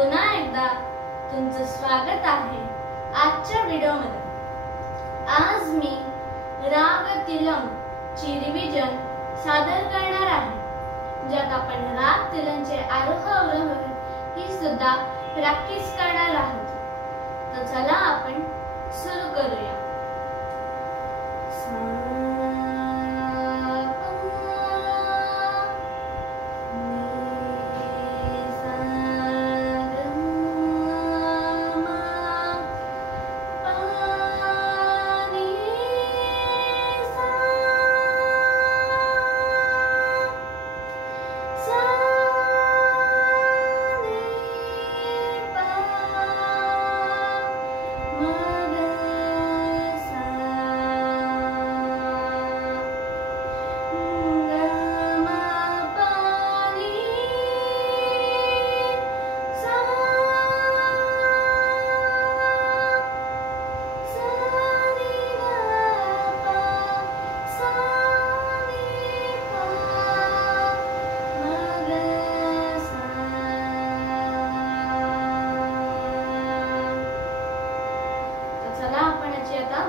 पुन्हा एकदा तुमचं स्वागत आहे आजच्या व्हिडिओमध्ये। आज मी राग तिलम ची रिव्हिजन सादर करणार आहे, ज्यात आपण राग तिलमचे आरोह अवरोह ही सुद्धा प्रॅक्टिस करणार आहोत। तर चला आपण सुरू करूया।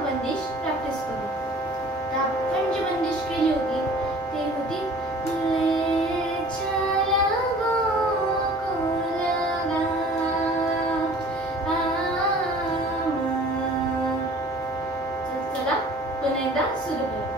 बंदिश प्रॅक्टिस करू। तर आपण जी बंदिश केली होती ती होती ले चला गोकुल गाव। चला पुन्हा एकदा सुरू करू।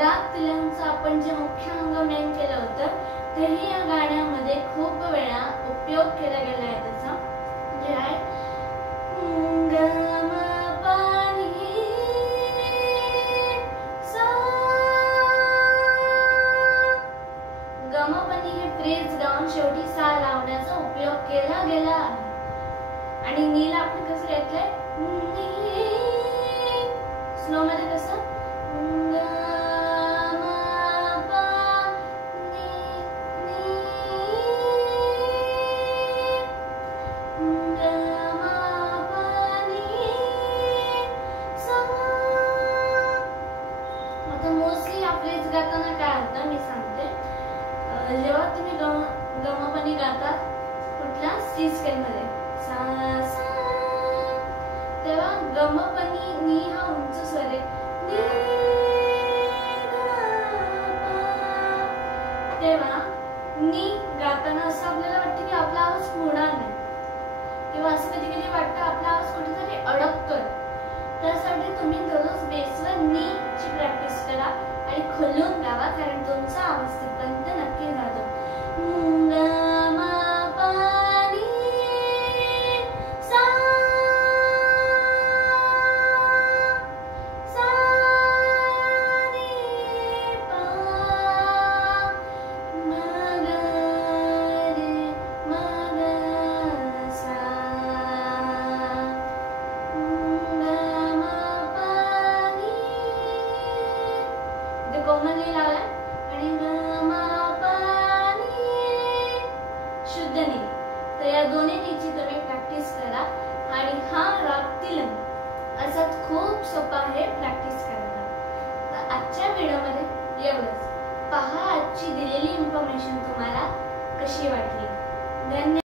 राग तिलमचा आपण जे मुख्य अंग मेन केलं होतं तेही या गाण्यामध्ये खूप वेळा उपयोग केला गेला आहे। त्याचा जे आहे गम पाणी सा। गमपणी हे फ्रेज गाऊन शेवटी सा लावण्याचा उपयोग केला गेला आहे। आणि नीला आपण कसं घेतलंय स्लो मध्ये कसं गाताना काय होतं मी सांगते। जेव्हा तुम्ही गमपणी गाता कुठल्या सी स्केल मध्ये सा सा, तेव्हा गमपणी नी हा उंच स्वर आहे। तेव्हा नी गाताना असं आपल्याला वाटतं की आपला आवाज होणार नाही, किंवा असं कधी कधी वाटतं आपला आवाज कुठेतरी अडकतोय। त्यासाठी तुम्ही दररोज बेसवर नी ची प्रॅक्टिस करा आणि खोलून गावा, कारण तुमचा आवाज तिथपर्यंत नक्की जातो। एवढंच. पहा आजची दिलेली इन्फॉर्मेशन तुम्हाला कशी वाटली. धन्यवाद.